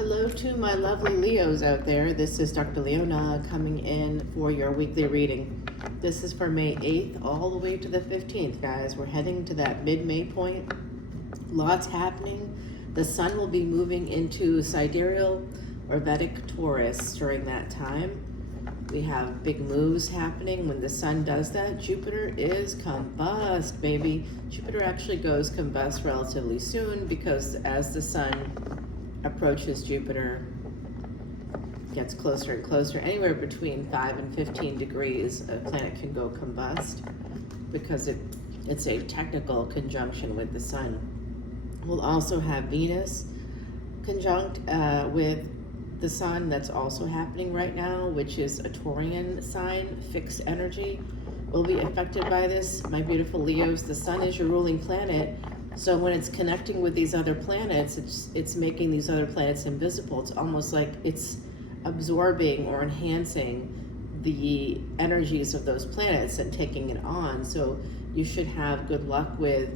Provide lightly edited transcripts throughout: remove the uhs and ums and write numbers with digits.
Hello to my lovely Leos out there. This is Dr. Leona coming in for your weekly reading. This is for May 8th all the way to the 15th, guys. We're heading to that mid-May point. Lots happening. The sun will be moving into sidereal or Vedic Taurus during that time. We have big moves happening. When the sun does that, Jupiter is combust, baby. Jupiter actually goes combust relatively soon because as the sun approaches Jupiter, gets closer and closer, anywhere between 5 and 15 degrees, a planet can go combust because it's a technical conjunction with the sun. We'll also have Venus conjunct with the sun. That's also happening right now, which is a Taurian sign, fixed energy. Will be affected by this, my beautiful Leos. The sun is your ruling planet. So when it's connecting with these other planets, it's making these other planets invisible. It's almost like it's absorbing or enhancing the energies of those planets and taking it on. So you should have good luck with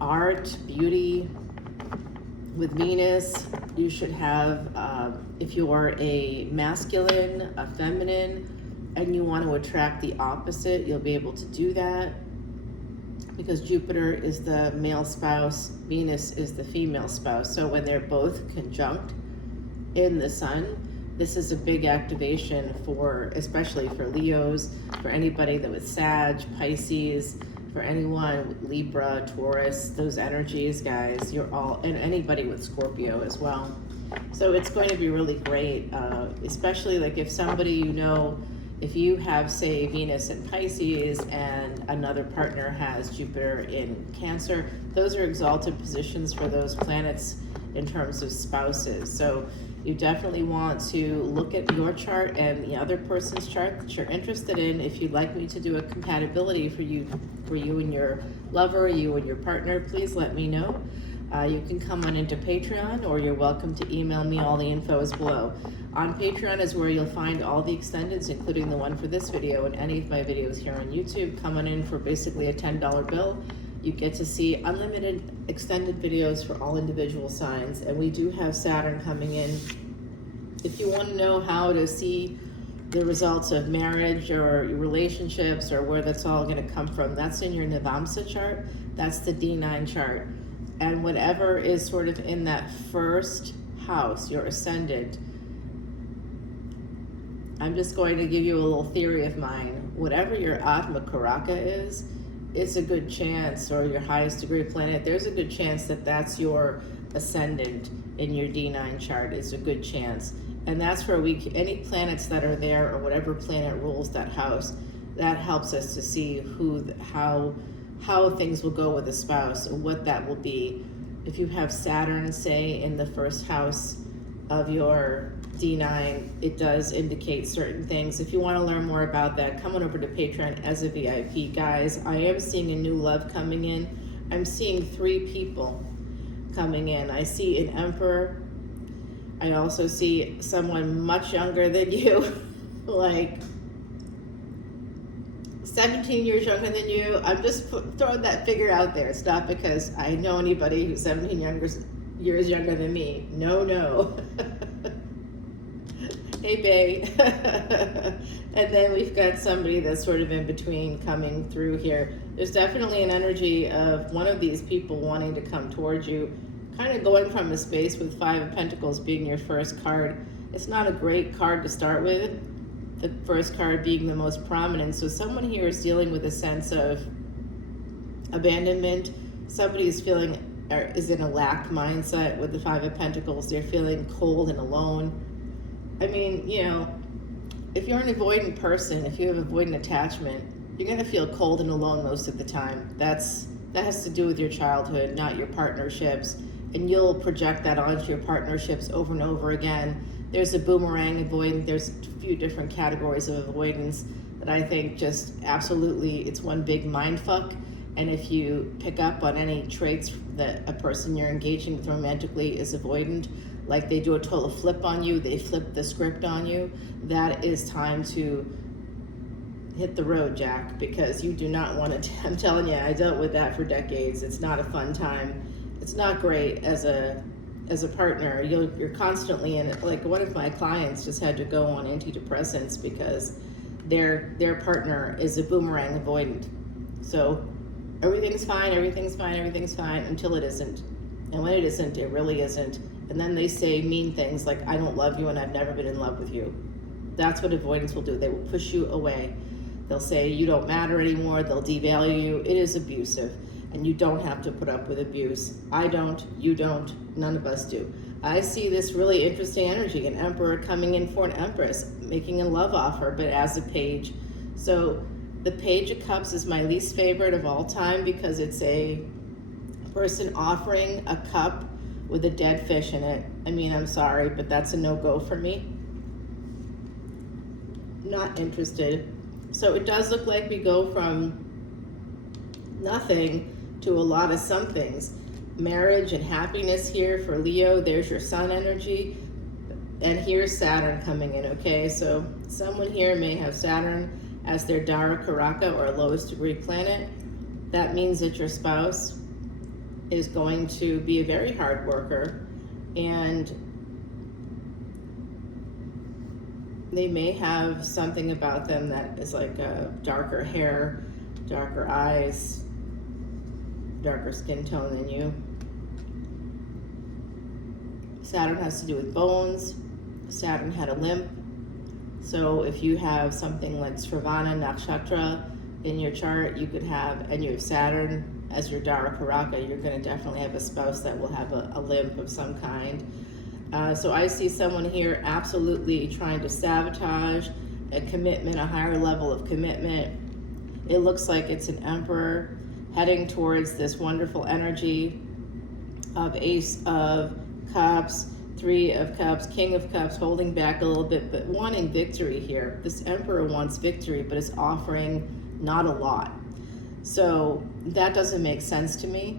art, beauty. With Venus, you should have, if you are a masculine, a feminine, and you want to attract the opposite, you'll be able to do that. Because Jupiter is the male spouse, Venus is the female spouse. So when they're both conjunct in the sun, this is a big activation for, especially for Leos, for anybody that was Sag, Pisces, for anyone with Libra, Taurus, those energies, guys, you're all, and anybody with Scorpio as well. So it's going to be really great, especially like if somebody you know, if you have, say, Venus in Pisces and another partner has Jupiter in Cancer, those are exalted positions for those planets in terms of spouses. So you definitely want to look at your chart and the other person's chart that you're interested in. If you'd like me to do a compatibility for you and your lover, you and your partner, please let me know. You can come on into Patreon, or you're welcome to email me. All the info is below. On Patreon is where you'll find all the extendeds, including the one for this video and any of my videos here on YouTube. Come on in for basically a $10 bill. You get to see unlimited extended videos for all individual signs. And we do have Saturn coming in. If you want to know how to see the results of marriage or relationships or where that's all going to come from, that's in your Navamsa chart. That's the D9 chart. And whatever is sort of in that first house, your Ascendant, I'm just going to give you a little theory of mine. Whatever your Atma Karaka is, it's a good chance, or your highest degree planet, there's a good chance that that's your Ascendant in your D9 chart. Is a good chance. And that's where any planets that are there, or whatever planet rules that house, that helps us to see how things will go with a spouse and what that will be. If you have Saturn, say, in the first house of your D9, it does indicate certain things. If you want to learn more about that, come on over to Patreon as a VIP. Guys, I am seeing a new love coming in. I'm seeing 3 people coming in. I see an Emperor. I also see someone much younger than you, like 17 years younger than you. I'm just throwing that figure out there. It's not because I know anybody who's 17 years younger than me. No. Hey, babe. And then we've got somebody that's sort of in between coming through here. There's definitely an energy of one of these people wanting to come towards you, kind of going from a space with 5 of Pentacles being your first card. It's not a great card to start with, the first card being the most prominent. So someone here is dealing with a sense of abandonment. Somebody is feeling, or is in a lack mindset with the 5 of Pentacles. They're feeling cold and alone. I mean, you know, if you're an avoidant person, if you have avoidant attachment, you're going to feel cold and alone most of the time. That has to do with your childhood, not your partnerships. And you'll project that onto your partnerships over and over again. There's a boomerang avoidant. There's a few different categories of avoidance that I think just absolutely, it's one big mind fuck. And if you pick up on any traits that a person you're engaging with romantically is avoidant, like they do a total flip on you, they flip the script on you, that is time to hit the road, Jack, because you do not want to, I'm telling you, I dealt with that for decades. It's not a fun time. It's not great as a as a partner, you're constantly in it. Like one of my clients just had to go on antidepressants because their partner is a boomerang avoidant. So everything's fine, everything's fine, everything's fine until it isn't. And when it isn't, it really isn't. And then they say mean things like, I don't love you and I've never been in love with you. That's what avoidance will do. They will push you away. They'll say you don't matter anymore. They'll devalue you. It is abusive. And you don't have to put up with abuse. I don't, you don't, none of us do. I see this really interesting energy, an emperor coming in for an empress, making a love offer, but as a page. So the Page of Cups is my least favorite of all time because it's a person offering a cup with a dead fish in it. I mean, I'm sorry, but that's a no-go for me. Not interested. So it does look like we go from nothing to a lot of somethings. Marriage and happiness here for Leo. There's your sun energy. And here's Saturn coming in, okay? So someone here may have Saturn as their Dara Karaka or lowest degree planet. That means that your spouse is going to be a very hard worker, and they may have something about them that is like darker hair, darker eyes, darker skin tone than you. Saturn has to do with bones. Saturn had a limp. So if you have something like Sravana Nakshatra in your chart, you could have, and you have Saturn as your Dara Karaka, you're going to definitely have a spouse that will have a limp of some kind. So I see someone here absolutely trying to sabotage a commitment, a higher level of commitment. It looks like it's an emperor heading towards this wonderful energy of Ace of Cups, Three of Cups, King of Cups, holding back a little bit, but wanting victory here. This emperor wants victory, but is offering not a lot. So that doesn't make sense to me.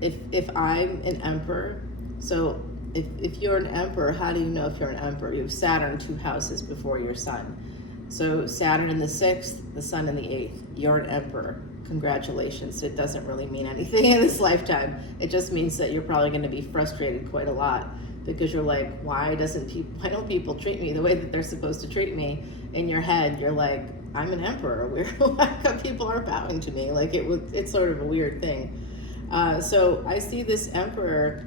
If I'm an emperor, so if you're an emperor, how do you know if you're an emperor? You have Saturn 2 houses before your sun. So Saturn in the 6th, the sun in the 8th. You're an emperor. Congratulations. It doesn't really mean anything in this lifetime. It just means that you're probably going to be frustrated quite a lot because you're like, why don't people treat me the way that they're supposed to treat me? In your head, you're like, I'm an emperor. Why come people aren't bowing to me? Like it's sort of a weird thing. So I see this emperor.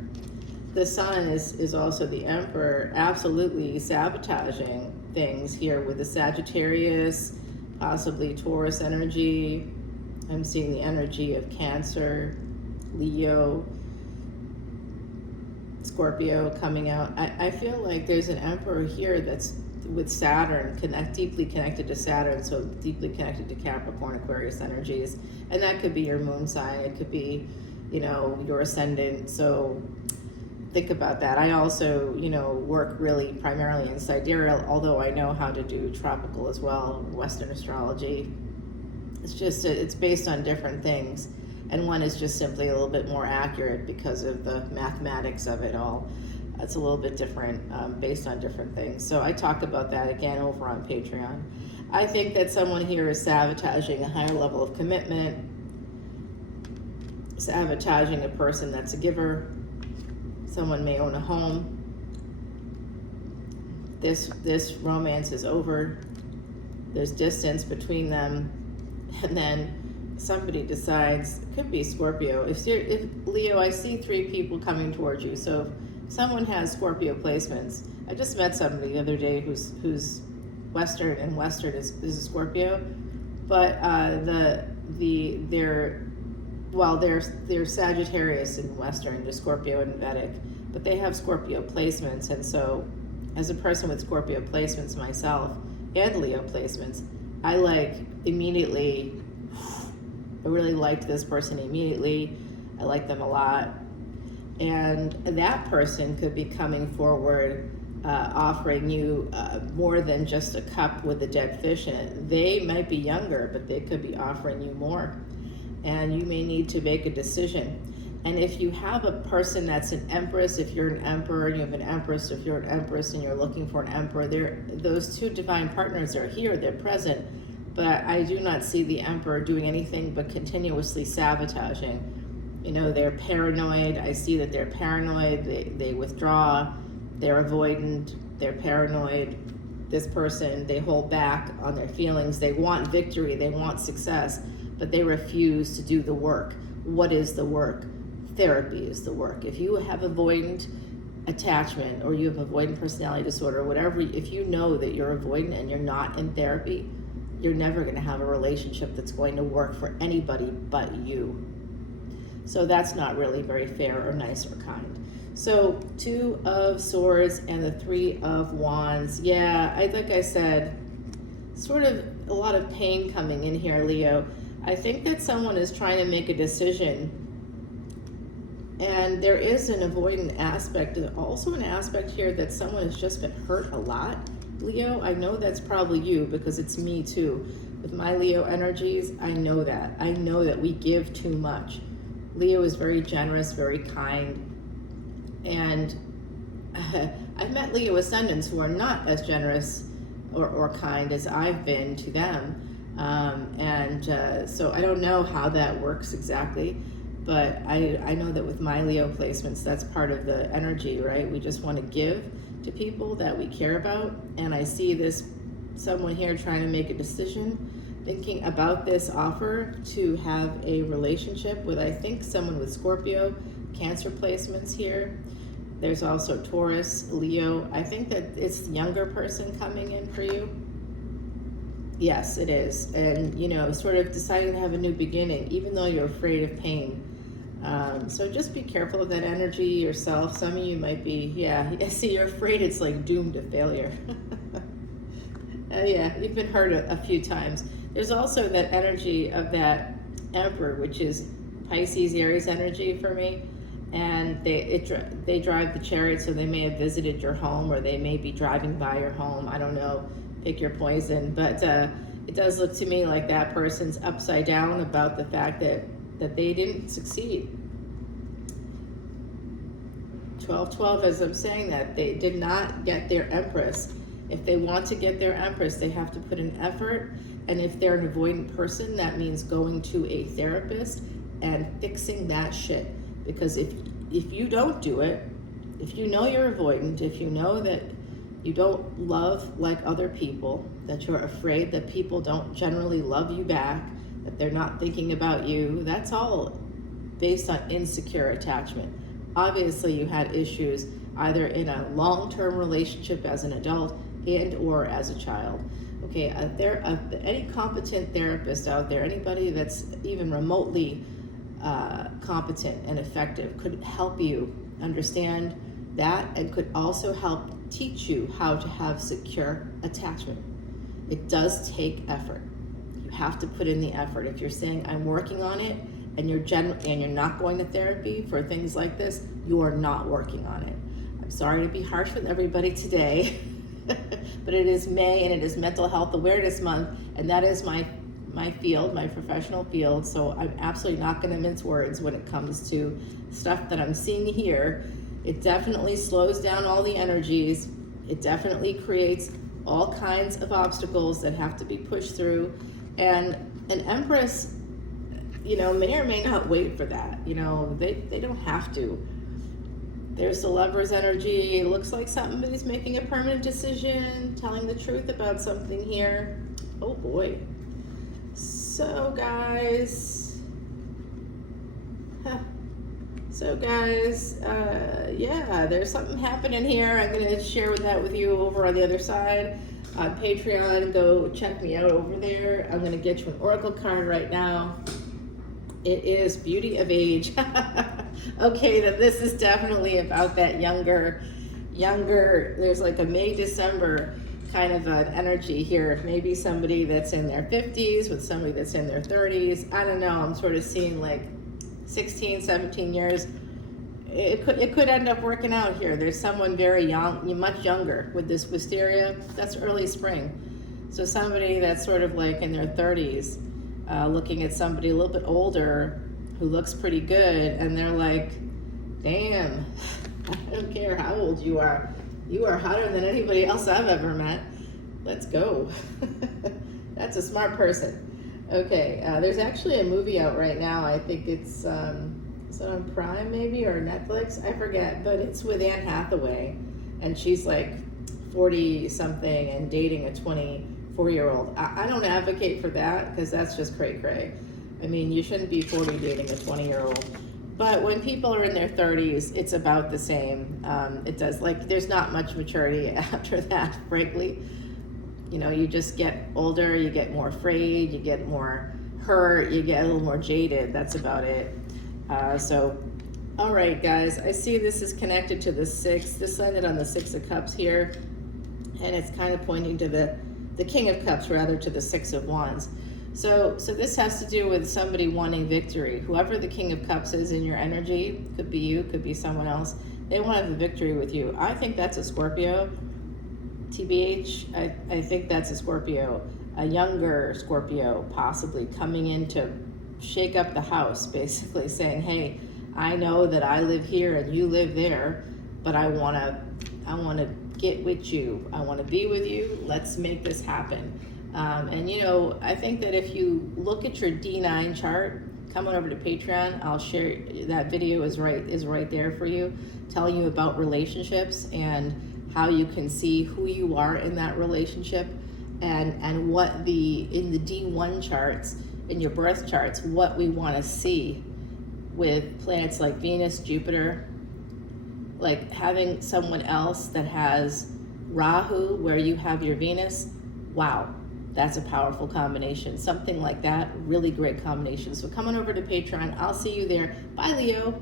The sun is also the emperor, absolutely sabotaging things here with the Sagittarius, possibly Taurus energy. I'm seeing the energy of Cancer, Leo, Scorpio coming out. I feel like there's an emperor here that's with Saturn, deeply connected to Saturn, so deeply connected to Capricorn, Aquarius energies. And that could be your moon sign. It could be, your ascendant. So think about that. I also, work really primarily in sidereal, although I know how to do tropical as well, Western astrology. It's just, it's based on different things. And one is just simply a little bit more accurate because of the mathematics of it all. It's a little bit different based on different things. So I talk about that again over on Patreon. I think that someone here is sabotaging a higher level of commitment, sabotaging a person that's a giver. Someone may own a home. This romance is over. There's distance between them. And then somebody decides, it could be Scorpio. If Leo, I see 3 people coming towards you. So if someone has Scorpio placements, I just met somebody the other day who's Western, and Western is a Scorpio, but they're Sagittarius in Western, they're Scorpio in Vedic, but they have Scorpio placements. And so as a person with Scorpio placements myself and Leo placements, I really liked this person immediately. I like them a lot. And that person could be coming forward, offering you more than just a cup with a dead fish in it. They might be younger, but they could be offering you more. And you may need to make a decision. And if you have a person that's an empress, if you're an emperor and you have an empress, if you're an empress and you're looking for an emperor, those 2 divine partners are here, they're present. But I do not see the emperor doing anything but continuously sabotaging. You know, they're paranoid. I see that they're paranoid. They withdraw. They're avoidant. They're paranoid. This person, they hold back on their feelings. They want victory. They want success, but they refuse to do the work. What is the work? Therapy is the work. If you have avoidant attachment, or you have avoidant personality disorder, or whatever, if you know that you're avoidant and you're not in therapy, you're never going to have a relationship that's going to work for anybody but you. So that's not really very fair or nice or kind. So 2 of Swords and the 3 of Wands. Yeah, like I said, sort of a lot of pain coming in here, Leo. I think that someone is trying to make a decision, and there is an avoidant aspect, and also an aspect here that someone has just been hurt a lot. Leo, I know that's probably you, because it's me too. With my Leo energies, I know that. I know that we give too much. Leo is very generous, very kind, and I've met Leo ascendants who are not as generous or kind as I've been to them. So I don't know how that works exactly, but I know that with my Leo placements, that's part of the energy, right? We just want to give to people that we care about. And I see someone here trying to make a decision, thinking about this offer to have a relationship with, I think, someone with Scorpio, Cancer placements here. There's also Taurus, Leo. I think that it's the younger person coming in for you. Yes, it is. And, you know, sort of deciding to have a new beginning, even though you're afraid of pain. So just be careful of that energy yourself. Some of you might be, I see you're afraid it's like doomed to failure. Yeah, you've been hurt a few times. There's also that energy of that Emperor, which is Pisces, Aries energy for me. And they drive the chariot, so they may have visited your home, or they may be driving by your home. I don't know, pick your poison. But it does look to me like that person's upside down about the fact that they didn't succeed. 12-12, as I'm saying that, they did not get their Empress. If they want to get their Empress, they have to put in effort. And if they're an avoidant person, that means going to a therapist and fixing that shit. Because if you don't do it, if you know you're avoidant, if you know that you don't love like other people, that you're afraid that people don't generally love you back, that they're not thinking about you, that's all based on insecure attachment. Obviously, you had issues either in a long-term relationship as an adult and or as a child. Okay, any competent therapist out there, anybody that's even remotely competent and effective, could help you understand that, and could also help teach you how to have secure attachment. It does take effort. You have to put in the effort. If you're saying I'm working on it, and you're not going to therapy for things like this, you are not working on it. I'm sorry to be harsh with everybody today, but it is May and it is Mental Health Awareness Month, and that is my field, my professional field, so I'm absolutely not going to mince words when it comes to stuff that I'm seeing here. It definitely slows down all the energies. It definitely creates all kinds of obstacles that have to be pushed through, and an Empress, you know, may or may not wait for that. You know, they don't have to. There's the Lover's energy. It looks like somebody's making a permanent decision, telling the truth about something here. Oh boy. So guys, yeah, there's something happening here. I'm going to share that with you over on the other side on Patreon. Go check me out over there. I'm going to get you an oracle card right now. It is Beauty of Age. Okay, then this is definitely about that younger, there's like a May, December kind of an energy here. Maybe somebody that's in their 50s with somebody that's in their 30s. I don't know, I'm sort of seeing like 16, 17 years. It could end up working out here. There's someone very young, much younger with this wisteria. That's early spring. So somebody that's sort of like in their 30s, looking at somebody a little bit older who looks pretty good, and they're like, damn, I don't care how old you are hotter than anybody else I've ever met. Let's go. That's a smart person. Okay, there's actually a movie out right now. I think it's Is it on Prime maybe or Netflix? I forget, but it's with Anne Hathaway, and she's like 40 something and dating a 24-year-old. I don't advocate for that because that's just cray cray. I mean, you shouldn't be 40 dating a 20-year-old. But when people are in their 30s, it's about the same. It does, like, there's not much maturity after that, frankly. You know, you just get older, you get more afraid, you get more hurt, you get a little more jaded. That's about it. All right, guys, I see this is connected to the 6. This landed on the 6 of Cups here, and it's kind of pointing to the King of Cups, rather, to the 6 of Wands. So this has to do with somebody wanting victory. Whoever the King of Cups is in your energy, could be you, could be someone else, they want to have a victory with you. I think that's a Scorpio. TBH, I think that's a Scorpio, a younger Scorpio, possibly coming in to shake up the house, basically saying, hey, I know that I live here and you live there, but I want to get with you. I want to be with you. Let's make this happen. And you know, I think that if you look at your D9 chart, come on over to Patreon. I'll share that video is right there for you, telling you about relationships and how you can see who you are in that relationship, and what in the D1 charts, in your birth charts, what we want to see with planets like Venus, Jupiter, like having someone else that has Rahu where you have your Venus. Wow, that's a powerful combination. Something like that, really great combination. So come on over to Patreon. I'll see you there. Bye, Leo.